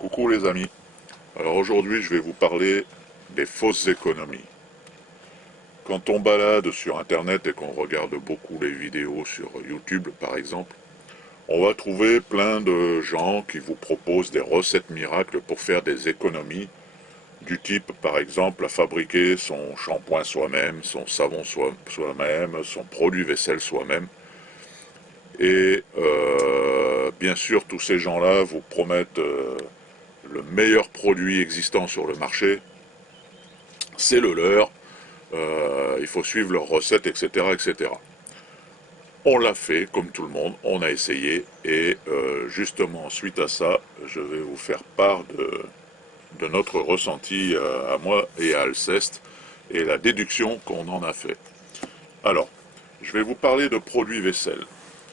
Coucou les amis, alors aujourd'hui je vais vous parler des fausses économies. Quand on balade sur internet et qu'on regarde beaucoup les vidéos sur YouTube par exemple, on va trouver plein de gens qui vous proposent des recettes miracles pour faire des économies, du type par exemple à fabriquer son shampoing soi-même, son savon soi-même, son produit vaisselle soi-même. Et bien sûr tous ces gens-là vous promettent le meilleur produit existant sur le marché, c'est le leur, il faut suivre leurs recettes, etc., etc. On l'a fait, comme tout le monde, on a essayé, et justement, suite à ça, je vais vous faire part de notre ressenti à moi et à Alceste, et la déduction qu'on en a fait. Alors, je vais vous parler de produits vaisselle.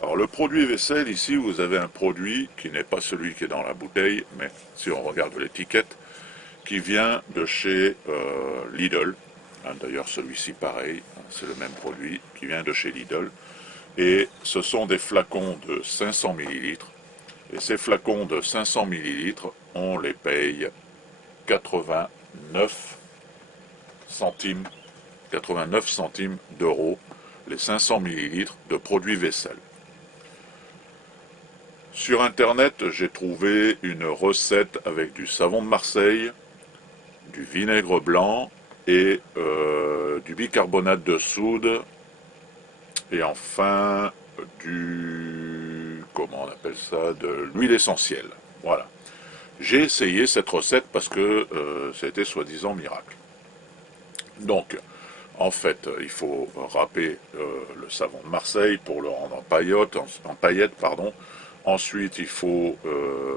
Alors, le produit vaisselle, ici, vous avez un produit qui n'est pas celui qui est dans la bouteille, mais si on regarde l'étiquette, qui vient de chez Lidl. D'ailleurs, celui-ci, pareil, c'est le même produit qui vient de chez Lidl. Et ce sont des flacons de 500 millilitres. Et ces flacons de 500 millilitres, on les paye 89 centimes, 89 centimes d'euros, les 500 millilitres de produits vaisselle. Sur Internet, j'ai trouvé une recette avec du savon de Marseille, du vinaigre blanc et du bicarbonate de soude et enfin comment on appelle ça, de l'huile essentielle. Voilà. J'ai essayé cette recette parce que c'était soi-disant miracle. Donc, en fait, il faut râper le savon de Marseille pour le rendre en paillettes, pardon. Ensuite, il faut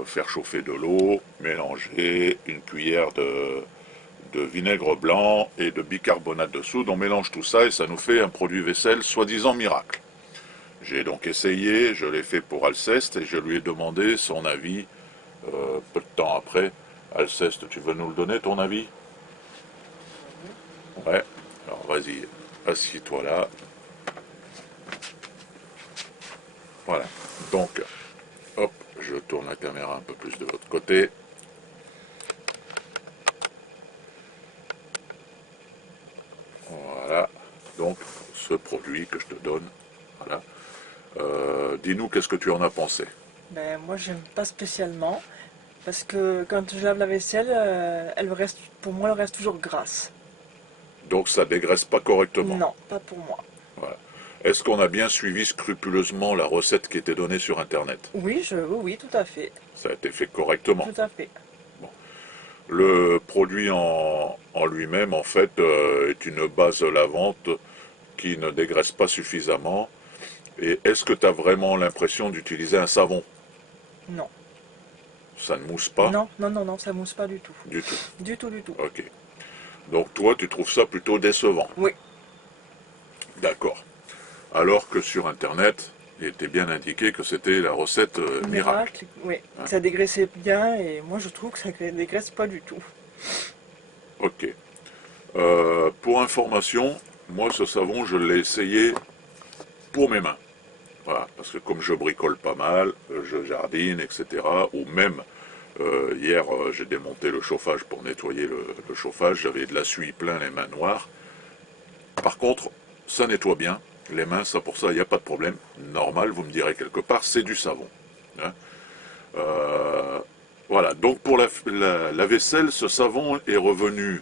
faire chauffer de l'eau, mélanger une cuillère de vinaigre blanc et de bicarbonate de soude. On mélange tout ça et ça nous fait un produit vaisselle soi-disant miracle. J'ai donc essayé, je l'ai fait pour Alceste et je lui ai demandé son avis peu de temps après. Alceste, tu veux nous le donner ton avis? Ouais, alors vas-y, assieds-toi là. Voilà, donc, hop, je tourne la caméra un peu plus de l'autre côté. Voilà, donc ce produit que je te donne, voilà. Dis-nous qu'est-ce que tu en as pensé. Ben, moi, j'aime pas spécialement parce que quand je lave la vaisselle, elle reste, pour moi, elle reste toujours grasse. Donc ça dégraisse pas correctement. Non, pas pour moi. Voilà. Est-ce qu'on a bien suivi scrupuleusement la recette qui était donnée sur Internet? Oui, tout à fait. Ça a été fait correctement. Tout à fait. Bon. Le produit en lui-même, en fait, est une base lavante qui ne dégraisse pas suffisamment. Et est-ce que tu as vraiment l'impression d'utiliser un savon? Non. Ça ne mousse pas Non, ça mousse pas du tout. du tout. Du tout. Ok. Donc toi, tu trouves ça plutôt décevant. Oui. D'accord. Alors que sur Internet, il était bien indiqué que c'était la recette miracle. Miracle, oui. Hein. Ça dégraissait bien et moi, je trouve que ça dégraisse pas du tout. Ok. Pour information, moi ce savon, je l'ai essayé pour mes mains. Voilà, parce que comme je bricole pas mal, je jardine, etc. Ou même, hier, j'ai démonté le chauffage pour nettoyer le chauffage. J'avais de la suie plein les mains noires. Par contre, ça nettoie bien. Les mains, ça pour ça, il n'y a pas de problème. Normal, vous me direz quelque part, c'est du savon. Hein. Voilà, donc pour la vaisselle, ce savon est revenu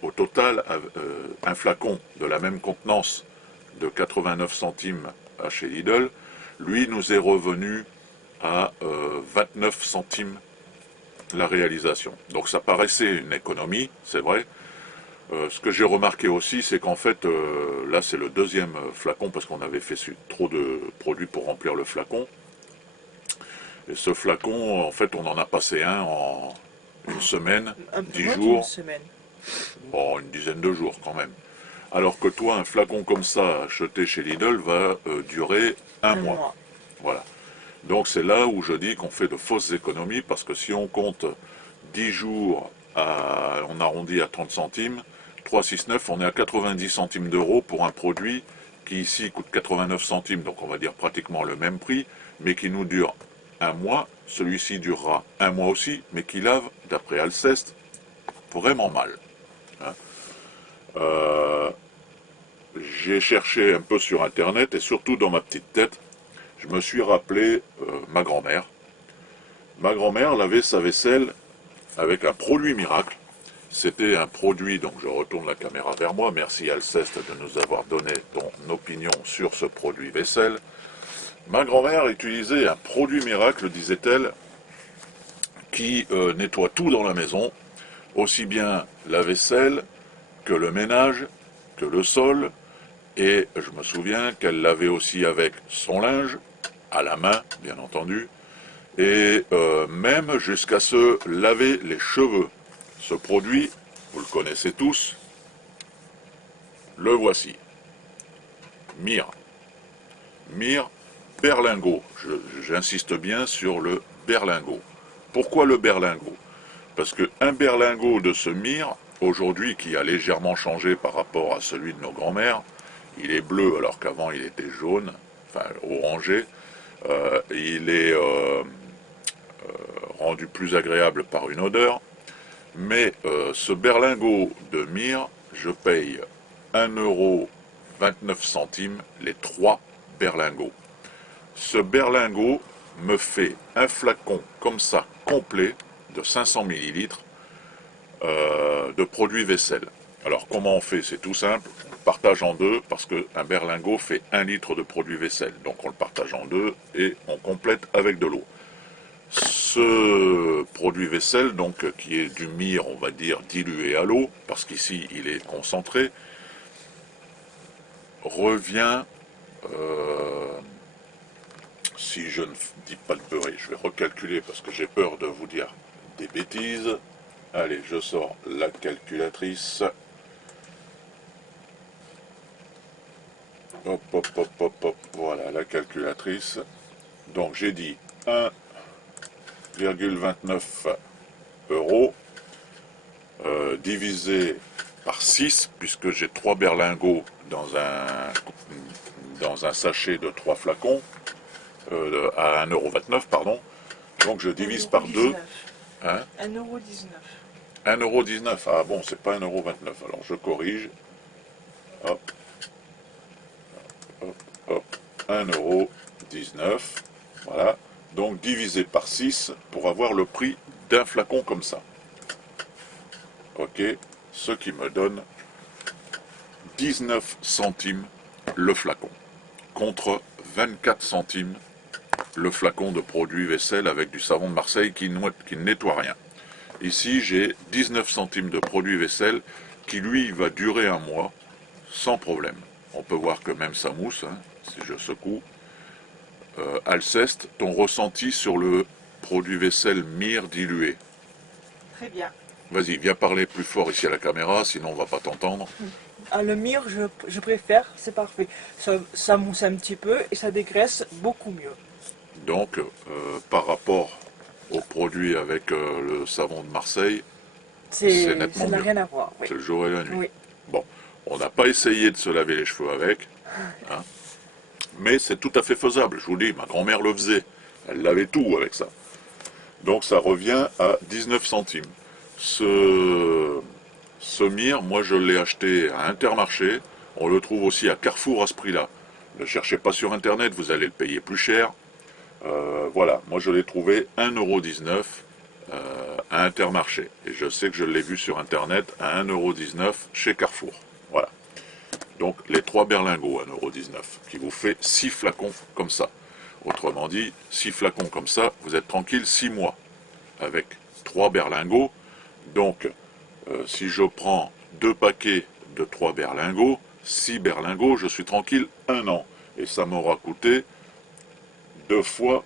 au total un flacon de la même contenance de 89 centimes à chez Lidl, lui nous est revenu à 29 centimes la réalisation. Donc ça paraissait une économie, c'est vrai. Ce que j'ai remarqué aussi, c'est qu'en fait, là c'est le deuxième flacon, parce qu'on avait fait trop de produits pour remplir le flacon. Et ce flacon, en fait, on en a passé un en une semaine, Un peu 10 moins d'une jours, semaine. bon, une dizaine de jours quand même. Alors que toi, un flacon comme ça, acheté chez Lidl, va durer un Un mois. mois. Voilà. Donc c'est là où je dis qu'on fait de fausses économies, parce que si on compte 10 jours, on arrondit à 30 centimes, 3, 6, 9, on est à 90 centimes d'euros pour un produit qui ici coûte 89 centimes, donc on va dire pratiquement le même prix, mais qui nous dure un mois, celui-ci durera un mois aussi, mais qui lave, d'après Alceste, vraiment mal. Hein. Euh, j'ai cherché un peu sur internet et surtout dans ma petite tête, je me suis rappelé ma grand-mère. Ma grand-mère lavait sa vaisselle avec un produit miracle. C'était un produit, donc je retourne la caméra vers moi, merci Alceste de nous avoir donné ton opinion sur ce produit vaisselle. Ma grand-mère utilisait un produit miracle, disait-elle, qui nettoie tout dans la maison, aussi bien la vaisselle que le ménage, que le sol, et je me souviens qu'elle lavait aussi avec son linge, à la main, bien entendu, et même jusqu'à se laver les cheveux. Ce produit, vous le connaissez tous, le voici. Mire. Mire berlingot. J'insiste bien sur le berlingot. Pourquoi le berlingot? Parce qu'un berlingot de ce mire, aujourd'hui, qui a légèrement changé par rapport à celui de nos grands-mères, il est bleu alors qu'avant il était jaune, enfin orangé, il est rendu plus agréable par une odeur, mais ce berlingot de mire, je paye 1,29 € les 3 berlingots. Ce berlingot me fait un flacon comme ça, complet, de 500 millilitres de produit vaisselle. Alors comment on fait? C'est tout simple, on le partage en deux parce qu'un berlingot fait 1 litre de produit vaisselle. Donc on le partage en deux et on complète avec de l'eau. Ce produit vaisselle, donc qui est du mire, on va dire, dilué à l'eau, parce qu'ici il est concentré, revient, si je ne dis pas de beurrer, je vais recalculer parce que j'ai peur de vous dire des bêtises. Allez, je sors la calculatrice. Hop, hop, hop, hop, hop, voilà la calculatrice. Donc j'ai dit 1,29 € divisé par 6, puisque j'ai 3 berlingots dans un sachet de 3 flacons, à 1,29 €, pardon. Donc je divise par 2. Hein? 1,19 €. 1,19 €. Ah bon, c'est pas 1,29 €. Alors je corrige. Hop, hop, hop. 1,19 €. Voilà. Donc divisé par 6 pour avoir le prix d'un flacon comme ça. Ok. Ce qui me donne 19 centimes le flacon. Contre 24 centimes le flacon de produit vaisselle avec du savon de Marseille qui ne nettoie rien. Ici, j'ai 19 centimes de produit vaisselle qui, lui, va durer un mois sans problème. On peut voir que même ça mousse, hein, si je secoue. Alceste, ton ressenti sur le produit vaisselle mire dilué? Très bien. Vas-y, viens parler plus fort ici à la caméra, sinon on va pas t'entendre. Ah, le mire, je préfère, c'est parfait. Ça mousse un petit peu et ça dégraisse beaucoup mieux. Donc, par rapport au produit avec le savon de Marseille, c'est nettement Ça n'a mieux. rien à voir. Oui. C'est le jour et la nuit. Oui. Bon, on n'a pas essayé de se laver les cheveux avec, hein, mais c'est tout à fait faisable. Je vous dis, ma grand-mère le faisait. Elle lavait tout avec ça. Donc ça revient à 19 centimes. Ce mire, moi je l'ai acheté à Intermarché. On le trouve aussi à Carrefour à ce prix-là. Ne cherchez pas sur Internet, vous allez le payer plus cher. Voilà, moi je l'ai trouvé 1,19 € à Intermarché. Et je sais que je l'ai vu sur Internet à 1,19 € chez Carrefour. Voilà. Donc les 3 berlingots à 1,19 € qui vous fait 6 flacons comme ça. Autrement dit, 6 flacons comme ça, vous êtes tranquille 6 mois. Avec 3 berlingots. Donc, si je prends 2 paquets de 3 berlingots, 6 berlingots, je suis tranquille 1 an. Et ça m'aura coûté 2 fois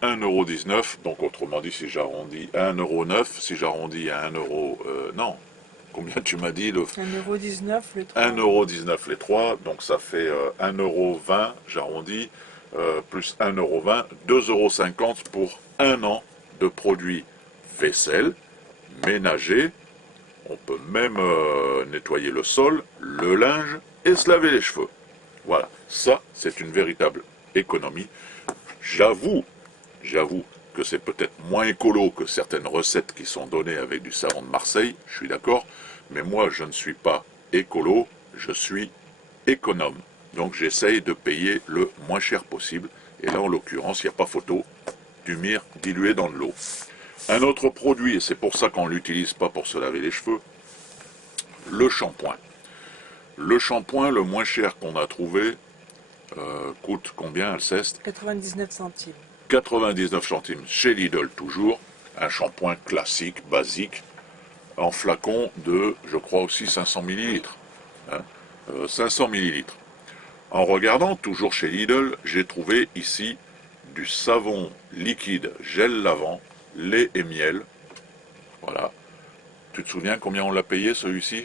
1,19 €. Donc, autrement dit, si j'arrondis à 1,09 €, si j'arrondis à 1 €, non. Combien tu m'as dit? 1,19 € les 3. 1,19 € les 3, donc ça fait 1,20 €, j'arrondis, plus 1,20 €, 2,50 € pour 1 an de produits vaisselle, ménager. On peut même nettoyer le sol, le linge et se laver les cheveux. Voilà, ça c'est une véritable économie. J'avoue J'avoue que c'est peut-être moins écolo que certaines recettes qui sont données avec du savon de Marseille, je suis d'accord, mais moi je ne suis pas écolo, je suis économe. Donc j'essaye de payer le moins cher possible, et là en l'occurrence il n'y a pas photo, du myrrhe dilué dans de l'eau. Un autre produit, et c'est pour ça qu'on ne l'utilise pas pour se laver les cheveux, le shampoing. Le shampoing le moins cher qu'on a trouvé coûte combien, Alceste? 99 centimes. 99 centimes chez Lidl toujours, un shampoing classique, basique, en flacon de, je crois aussi 500 millilitres. 500 millilitres. En regardant toujours chez Lidl, j'ai trouvé ici du savon liquide gel lavant, lait et miel. Voilà. Tu te souviens combien on l'a payé celui-ci?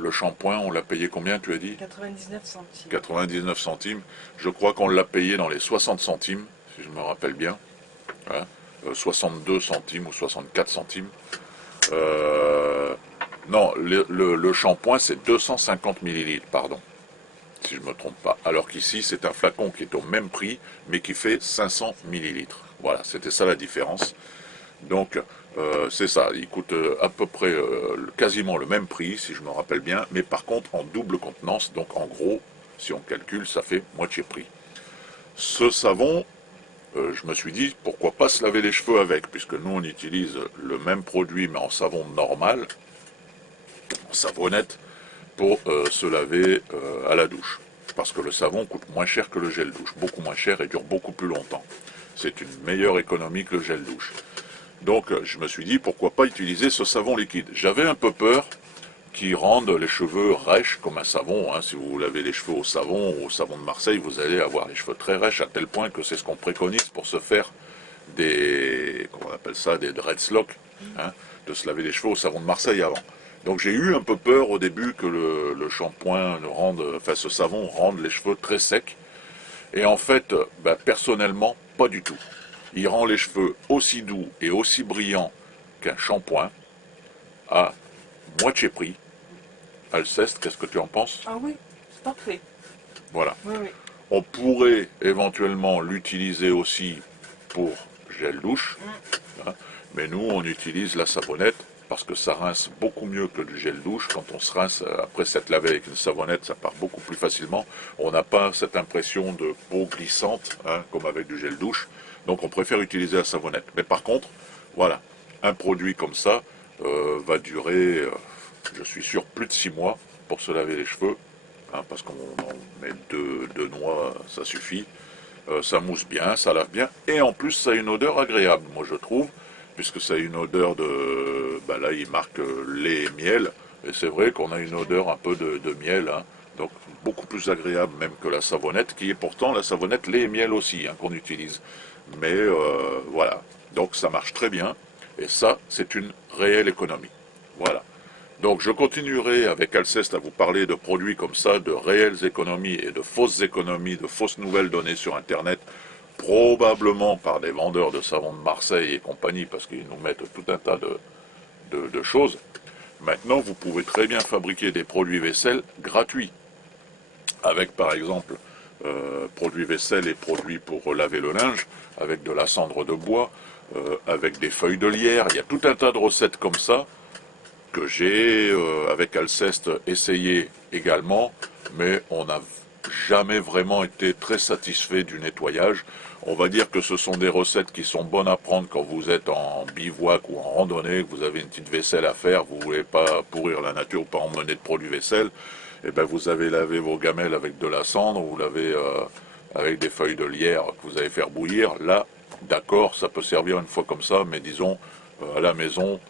Le shampoing, on l'a payé combien, tu as dit? 99 centimes. 99 centimes. Je crois qu'on l'a payé dans les 60 centimes, si je me rappelle bien. Voilà. 62 centimes ou 64 centimes. Non, le shampoing, c'est 250 millilitres, pardon, si je ne me trompe pas. Alors qu'ici, c'est un flacon qui est au même prix, mais qui fait 500 millilitres. Voilà, c'était ça la différence. Donc, c'est ça, il coûte à peu près quasiment le même prix, si je me rappelle bien, mais par contre en double contenance, donc en gros, si on calcule, ça fait moitié prix. Ce savon, je me suis dit, pourquoi pas se laver les cheveux avec, puisque nous on utilise le même produit, mais en savon normal, en savonnette, pour se laver à la douche. Parce que le savon coûte moins cher que le gel douche, beaucoup moins cher et dure beaucoup plus longtemps. C'est une meilleure économie que le gel douche. Donc je me suis dit, pourquoi pas utiliser ce savon liquide. J'avais un peu peur qu'il rende les cheveux rêches comme un savon. Hein. Si vous lavez les cheveux au savon de Marseille, vous allez avoir les cheveux très rêches, à tel point que c'est ce qu'on préconise pour se faire des, comment on appelle ça, des dreadlocks, hein, de se laver les cheveux au savon de Marseille avant. Donc j'ai eu un peu peur au début que le shampoing rende, enfin ce savon rende les cheveux très secs. Et en fait, personnellement, pas du tout. Il rend les cheveux aussi doux et aussi brillants qu'un shampoing à moitié prix. Alceste, qu'est-ce que tu en penses? Ah oui, c'est parfait. Voilà. Oui, oui. On pourrait éventuellement l'utiliser aussi pour gel douche, hein, mais nous on utilise la savonnette parce que ça rince beaucoup mieux que le gel douche. Quand on se rince après s'être lavé avec une savonnette, ça part beaucoup plus facilement. On n'a pas cette impression de peau glissante, hein, comme avec du gel douche. Donc on préfère utiliser la savonnette. Mais par contre, voilà, un produit comme ça va durer, je suis sûr, plus de 6 mois pour se laver les cheveux. Hein, parce qu'on en met deux noix, ça suffit. Ça mousse bien, ça lave bien. Et en plus, ça a une odeur agréable, moi je trouve, puisque ça a une odeur de... Ben là, il marque lait et miel. Et c'est vrai qu'on a une odeur un peu de miel. Hein, donc beaucoup plus agréable même que la savonnette, qui est pourtant la savonnette lait et miel aussi, hein, qu'on utilise. Mais voilà, donc ça marche très bien. Et ça, c'est une réelle économie. Voilà. Donc je continuerai avec Alceste à vous parler de produits comme ça, de réelles économies et de fausses nouvelles données sur Internet, probablement par des vendeurs de savon de Marseille et compagnie, parce qu'ils nous mettent tout un tas de choses. Maintenant, vous pouvez très bien fabriquer des produits vaisselle gratuits, avec par exemple produits vaisselle et produits pour laver le linge, avec de la cendre de bois, avec des feuilles de lierre. Il y a tout un tas de recettes comme ça, que j'ai, avec Alceste, essayé également, mais on n'a jamais vraiment été très satisfait du nettoyage. On va dire que ce sont des recettes qui sont bonnes à prendre quand vous êtes en bivouac ou en randonnée, que vous avez une petite vaisselle à faire, vous ne voulez pas pourrir la nature, pas emmener de produits vaisselle, et ben vous avez lavé vos gamelles avec de la cendre, vous lavez avec des feuilles de lierre que vous allez faire bouillir. Là, d'accord, ça peut servir une fois comme ça, mais disons, à la maison,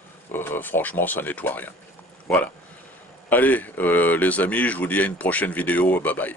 franchement, ça nettoie rien. Voilà. Allez, les amis, je vous dis à une prochaine vidéo. Bye bye.